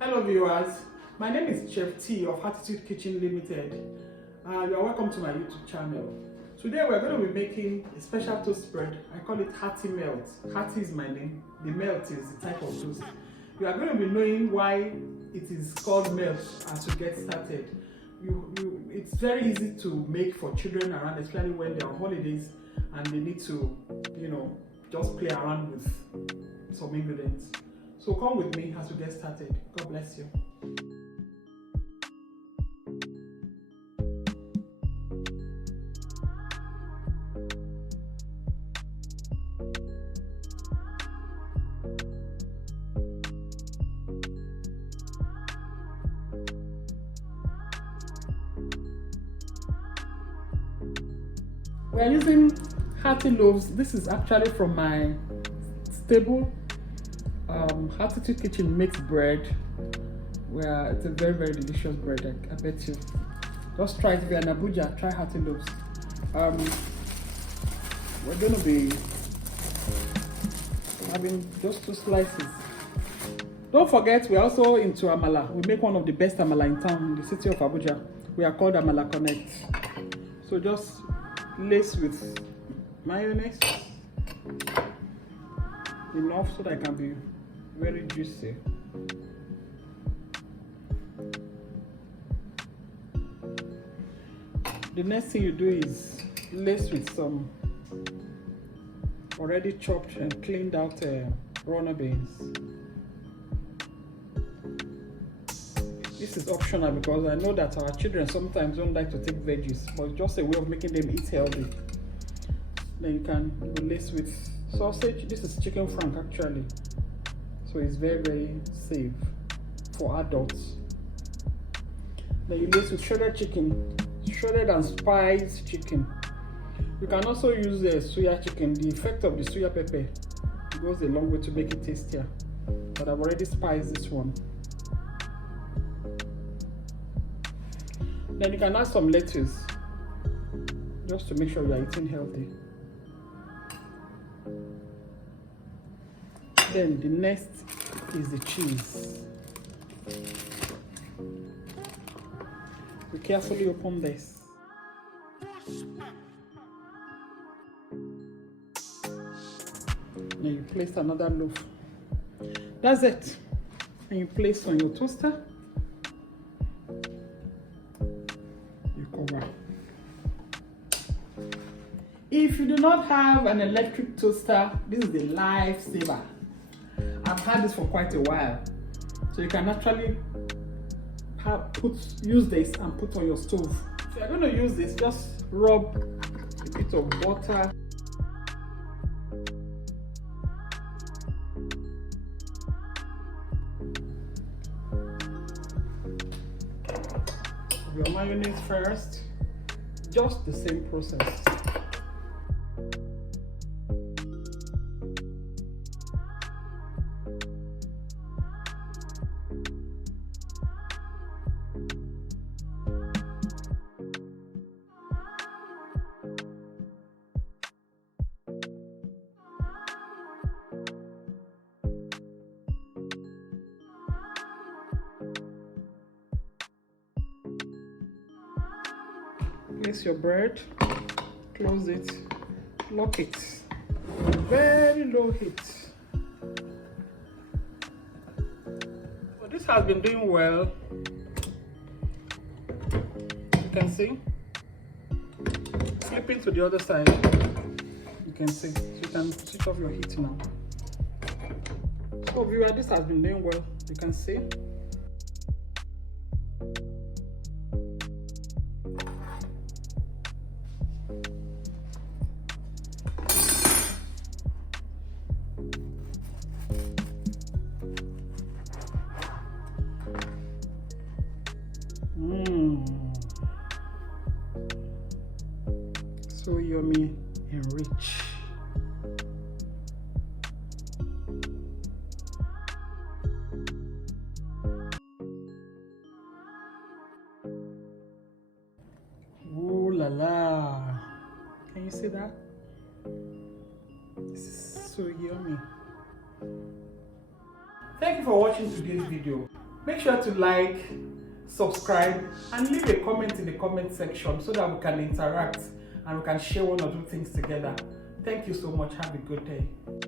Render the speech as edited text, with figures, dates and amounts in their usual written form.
Hello viewers, my name is Chef T of Heartitude Kitchen Limited. You are welcome to my YouTube channel. Today we are going to be making a special toast spread. I call it Hearty Melt. Hearty is my name, the melt is the type of toast. You are going to be knowing why it is called melt as we get started. It's very easy to make for children around, especially when they are on holidays and they need to, just play around with some ingredients. So come with me as we get started. God bless you. We are using Hearty loaves. This is actually from my stable. Heartitude Kitchen makes bread where it's a very, very delicious bread. I bet you. Just try it. If you're in Abuja, try Hearty loaves. We're going to be having just 2 slices. Don't forget, we're also into Amala. We make one of the best Amala in town, in the city of Abuja. We are called Amala Connect. So just lace with mayonnaise, enough so that it can be very juicy. The next thing you do is lace with some already chopped and cleaned out runner beans. This is optional because I know that our children sometimes don't like to take veggies, but it's just a way of making them eat healthy. Then you can lace with sausage. This is chicken frank actually, so it's very, very safe for adults. Then you lace with shredded chicken, shredded and spiced chicken. You can also use the soya chicken. The effect of the soya pepper goes a long way to make it tastier, but I've already spiced this one. Then you can add some lettuce just to make sure you are eating healthy. Then the next is the cheese. We carefully open this. Then you place another loaf. That's it. And you place on your toaster. You cover. If you do not have an electric toaster, this is the lifesaver. I've had this for quite a while, so you can actually use this and put on your stove. If you're going to use this, just rub a bit of butter. Your mayonnaise first, just the same process. Place your bread, close it, lock it, very low heat. Well, this has been doing well. You can see, flipping to the other side, you can see, so you can switch off your heat now. So viewer, this has been doing well, you can see. So yummy and rich. Ooh la la. Can you see that? This is so yummy. Thank you for watching today's video. Make sure to like, subscribe, and leave a comment in the comment section so that we can interact and we can share one or two things together. Thank you so much. Have a good day.